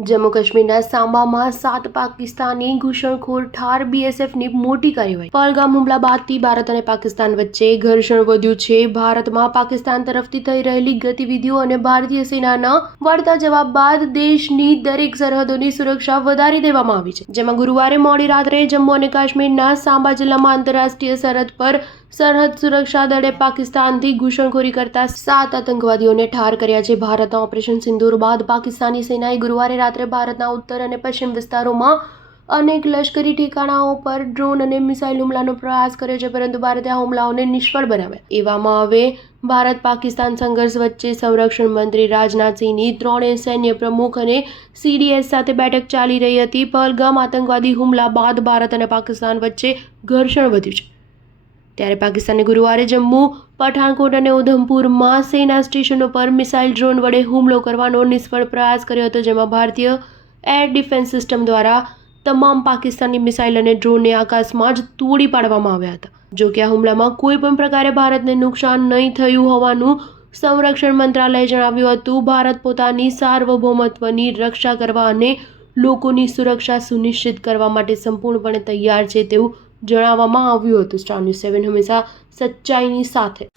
જમ્મુ કાશ્મીરના સાંબામાં 7 પાકિસ્તાની ઘૂસણખોર ઠાર, બીએસએફની મોટી કાર્યવાહી। પહલગામ હુમલા બાદથી ભારત અને પાકિસ્તાન વચ્ચે ઘર્ષણ વધ્યું છે। ભારતમાં પાકિસ્તાન તરફથી થઈ રહેલી ગતિવિધિઓ અને ભારતીય સેનાના વળતા જવાબ બાદ દેશની દરેક સરહદોની સુરક્ષા વધારી દેવામાં આવી છે। જેમાં ગુરુવારે મોડી રાત્રે જમ્મુ અને કાશ્મીરના સાંબા જિલ્લામાં આંતરરાષ્ટ્રીય સરહદ પર સરહદ સુરક્ષા દળે પાકિસ્તાનથી ઘૂસણખોરી કરતા 7 આતંકવાદીઓને ઠાર કર્યા છે। ભારતના ઓપરેશન સિંદૂર બાદ પાકિસ્તાની સેનાએ ગુરુવારે રાત્રે ભારતના ઉત્તર અને પશ્ચિમ વિસ્તારોમાં અનેક લશ્કરી ઠેકાણાઓ પર ડ્રોન અને મિસાઇલ હુમલાનો પ્રયાસ કર્યો છે, પરંતુ ભારતે આ હુમલાઓને નિષ્ફળ બનાવ્યા। એવામાં હવે ભારત પાકિસ્તાન સંઘર્ષ વચ્ચે સંરક્ષણ મંત્રી રાજનાથસિંહની ત્રણેય સૈન્ય પ્રમુખ અને સીડીએસ સાથે બેઠક ચાલી રહી હતી। પહલગામ આતંકવાદી હુમલા બાદ ભારત અને પાકિસ્તાન વચ્ચે ઘર્ષણ વધ્યું છે, ત્યારે પાકિસ્તાને ગુરુવારે જમ્મુ, પઠાનકોટ અને ઉધમપુરમાં સેના સ્ટેશનો પર મિસાઇલ ડ્રોન વડે હુમલો કરવાનો નિષ્ફળ પ્રયાસ કર્યો હતો, જેમાં ભારતીય એર ડિફેન્સ સિસ્ટમ દ્વારા તમામ પાકિસ્તાની મિસાઇલ અને ડ્રોનને આકાશમાં જ તોડી પાડવામાં આવ્યા હતા। જો કે આ હુમલામાં કોઈ પણ પ્રકારે ભારતને નુકસાન નહીં થયું હોવાનું સંરક્ષણ મંત્રાલયે જણાવ્યું હતું। ભારત પોતાની સાર્વભૌમત્વની રક્ષા કરવા અને લોકોની સુરક્ષા સુનિશ્ચિત કરવા માટે સંપૂર્ણપણે તૈયાર છે તેવું જણાવવામાં આવ્યું હતું। સ્ટાર ન્યૂઝ 7 હંમેશા સચ્ચાઈની સાથે।